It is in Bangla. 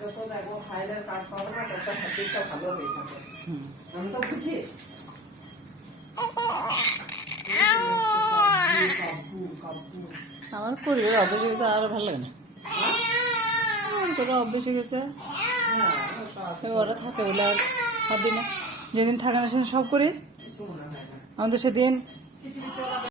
যত দেখো ফাইলের কাজ পাবো না তত হ্যাপিটা ভালো হয়ে থাকে। আমি তো বুঝি আমার পরিবার অভ্যেস হয়ে গেছে, আরো ভালো লাগে না। তোরা অভ্যেস হয়ে গেছে, ওরা থাকে বলে আর হবে না। যেদিন থাকে না সেদিন সব করি, কিছু মনে হয় না। আমাদের সেদিন